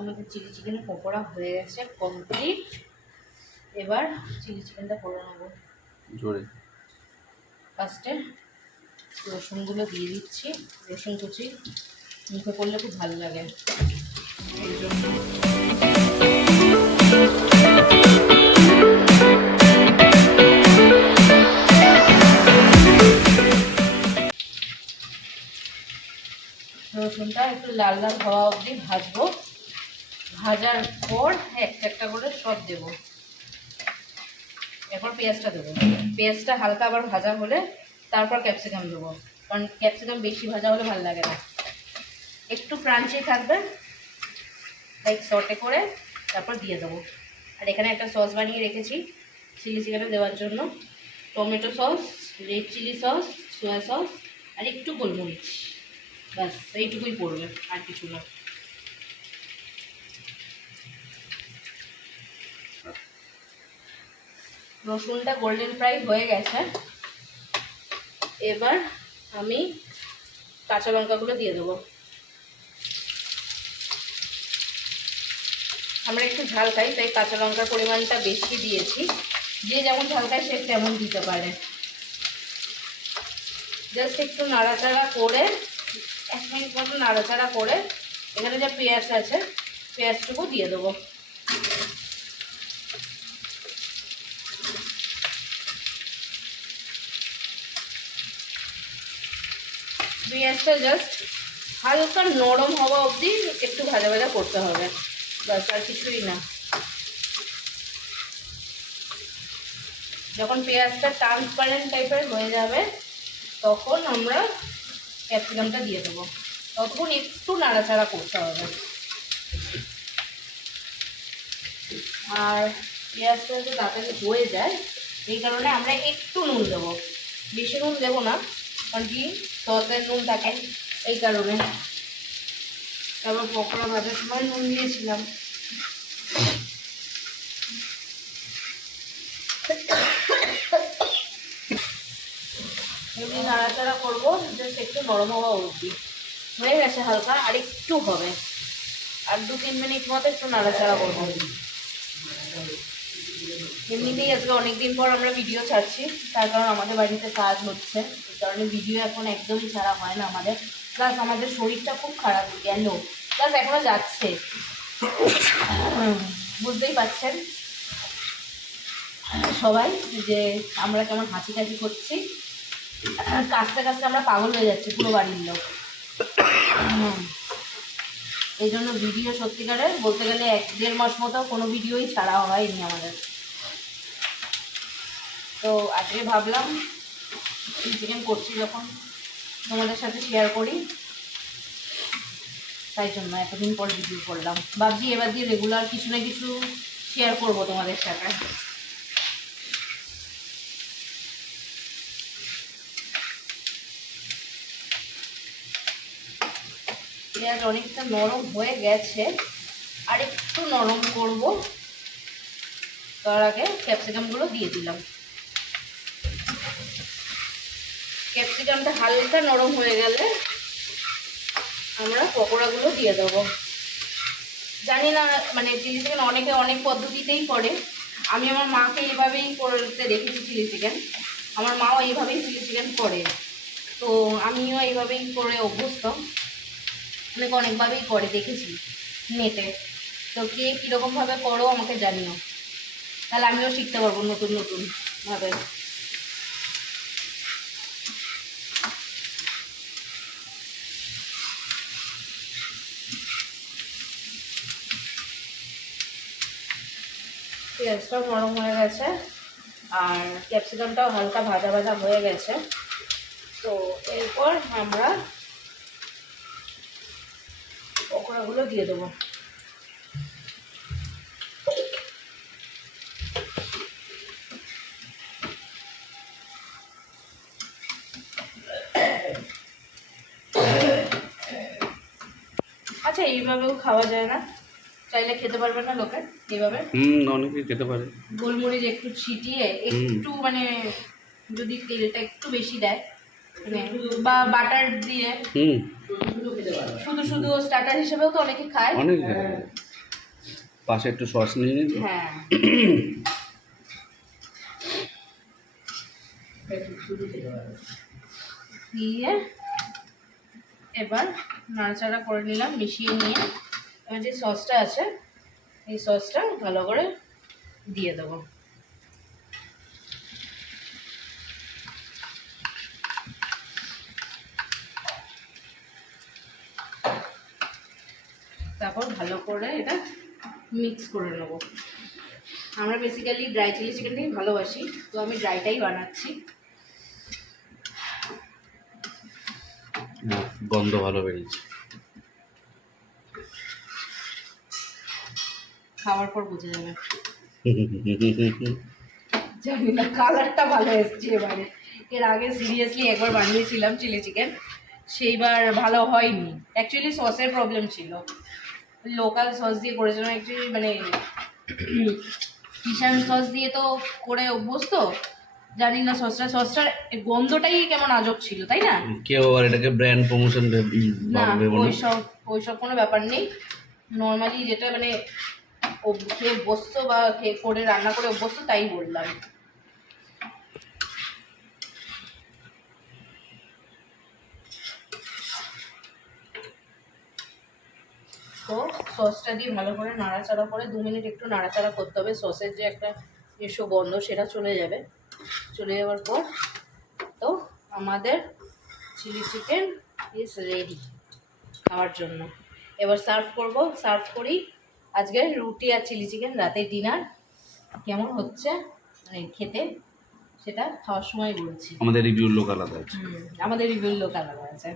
আমাদের চিলি চিকেনের পকোড়া হয়ে গেছে কমপ্লিট। এবার চিলি চিকেনটা করে নেবো। জোরে ফার্স্টে রসুনগুলো দিয়ে দিচ্ছি। রসুন কুচি মুখে করলে খুব ভালো লাগে, এই জন্য রসুনটা একটু লাল লাল হওয়া অবধি ভাজবো। ভাজার পর একটা একটা করে সব দেবো। এরপর পেঁয়াজটা দেবো। পেঁয়াজটা হালকা আবার ভাজা হলে তারপর ক্যাপসিকাম দেবো, কারণ ক্যাপসিকাম বেশি ভাজা হলে ভালো লাগে না, একটু ক্রাঞ্চি থাকবে তাই সটে করে তারপর দিয়ে দেবো। আর এখানে একটা সস বানিয়ে রেখেছি চিলি চিকেনে দেওয়ার জন্য। Tomato sauce, red chilli sauce, soya sauce আর একটু গোলমরিচ, ব্যাস এইটুকুই পড়বে, আর কিছু না। রসুনটা গোল্ডেন ফ্রাই হয়ে গেছে। এবার আমি কাঁচা লঙ্কাগুলো দিয়ে দেবো। আমরা একটু ঝাল খাই তাই কাঁচা লঙ্কার পরিমাণটা বেশি দিয়েছি। যে যেমন ঝাল খায় সে তেমন দিতে পারে। জাস্ট একটু নাড়াচাড়া করে 1 মিনিট মতো নাড়াচাড়া করে এখানে যে পেঁয়াজ আছে পেঁয়াজটুকু দিয়ে দেবো। পেঁয়াজটা জাস্ট হালকা নরম হওয়া অবধি একটু ভাজা ভাজা করতে হবে, ব্যাস আর কিছুই না। যখন পেঁয়াজটা ট্রান্সপারেন্ট টাইপের হয়ে যাবে তখন আমরা ক্যাপসিকামটা দিয়ে দেবো। ততক্ষণ একটু নাড়াচাড়া করতে হবে। আর পেঁয়াজটা একটু তাড়াতাড়ি হয়ে যায় এই কারণে আমরা একটু নুন দেবো, বেশি নুন দেবো না, কারণ কি সসের নুন থাকে এই কারণে। তারপর পকোড়া ভাজার সময় নুন দিয়েছিলাম। এমনি নাড়াচাড়া করবো জাস্ট একটু নরম হওয়া অবধি। হয়ে গেছে হালকা, আর একটু হবে, আর 2-3 মিনিট মতো একটু নাড়াচাড়া করবো। এমনিতেই আজকে অনেকদিন পর আমরা ভিডিও ছাড়ছি, তার কারণ আমাদের বাড়িতে কাজ হচ্ছে, এই কারণে ভিডিও এখন একদমই ছাড়া হয় না আমাদের। প্লাস আমাদের শরীরটা খুব খারাপ গেল, প্লাস এখনো যাচ্ছে, বুঝতেই পারছেন সবাই যে আমরা কেমন হাসি কাশি করছি। কাঁচতে কাঁচতে আমরা পাগল হয়ে যাচ্ছি পুরো বাড়ির লোক। এই জন্য ভিডিও সত্যিকারের বলতে গেলে 1-1.5 মাস মতো কোনো ভিডিওই ছাড়া হয়নি আমাদের। তো আজকে ভাবলাম চিকেন করছি যখন তোমাদের সাথে শেয়ার করি, তাই জন্য এতদিন পর ভিডিও করলাম। ভাবছি এবার দিয়ে রেগুলার কিছু না কিছু শেয়ার করবো তোমাদের সাথে। পেঁয়াজ অনেকটা নরম হয়ে গেছে, আর একটু নরম করব, তার আগে ক্যাপসিকামগুলো দিয়ে দিলাম। ক্যাপসিকামটা হালকা নরম হয়ে গেলে আমরা পকোড়াগুলো দিয়ে দেবো। জানি না মানে চিলি চিকেন অনেকে অনেক পদ্ধতিতেই করে, আমি আমার মাকে এইভাবেই করতে দেখেছি চিলি চিকেন। আমার মাও এইভাবেই চিলি চিকেন করে, তো আমিও এইভাবেই করে অভ্যস্ত। অনেকে অনেকভাবেই করে দেখেছি নেটে। তো কে কীরকমভাবে করো আমাকে জানিও, তাহলে আমিও শিখতে পারবো নতুন নতুনভাবে। পেঁয়াজটাও নরম হয়ে গেছে আর ক্যাপসিকামটাও হালকা ভাজা ভাজা হয়ে গেছে। তো এরপর আমরা পকোড়াগুলো দিয়ে দেবো। আচ্ছা এইভাবেও খাওয়া যায় না, চাইলে খেতে পারবে না লোকে এইভাবে? অনেকে খেতে পারে। গোলমরিচ একটু ছিটিয়ে একটু মানে যদি তেলটা একটু বেশি দেয় মানে বা বাটার দিয়ে শুধু শুধু স্টার্টার হিসেবেও তো অনেকে খায়। পাশে একটু সস নিয়ে নিন তো। হ্যাঁ, দিয়ে এবার নাড়াচাড়া করে নিলাম, মিশিয়ে নিয়ে এবার যে সসটা আছে এই সসটা ভালো করে দিয়ে দেবো। তারপর ভালো করে এটা মিক্স করে নেব। আমরা বেসিক্যালি ড্রাই চিলি চিকেনটাই ভালোবাসি, তো আমি ড্রাইটাই বানাচ্ছি। গন্ধ ভালো বেরিয়েছে। খাওয়ার পর বুঝে যাবে। জানি না, কালারটা ভালো এসছে এবারে। এর আগে সিরিয়াসলি একবার বানিয়েছিলাম চিলি চিকেন, সেইবার ভালো হয়নি। অ্যাকচুয়ালি সসের প্রবলেম ছিল, লোকাল সস দিয়ে করেছিলাম। অ্যাকচুয়ালি মানে কিষান সস দিয়ে তো করে অভ্যস্ত, জানি না সসটার গন্ধটাই কেমন আজব ছিল, তাই না? কেউ আবার এটাকে ব্র্যান্ড প্রমোশন না, ভেবো না। ওইসব কোনো ব্যাপার নেই। নর্মালি যেটা মানে খেয়ে অভ্যস্ত বা খেয়ে করে রান্না করে অভ্যস্ত, তাই বললাম। তো সসটা দিয়ে ভালো করে নাড়াচাড়া করে 2 মিনিট একটু নাড়াচাড়া করতে হবে। সসের যে একটা এসো গন্ধ সেটা চলে যাবে। চলে যাওয়ার পর তো আমাদের চিলি চিকেন ইজ রেডি খাওয়ার জন্য। এবার সার্ভ করব। সার্ভ করি আজকে রুটি আর চিলি চিকেন, রাতের ডিনার। কেমন হচ্ছে মানে খেতে, সেটা খাওয়ার সময় বলছি। আমাদের রিভিউর লোক আলাদা আছে। আমাদের রিভিউ লোক আলাদা আছে।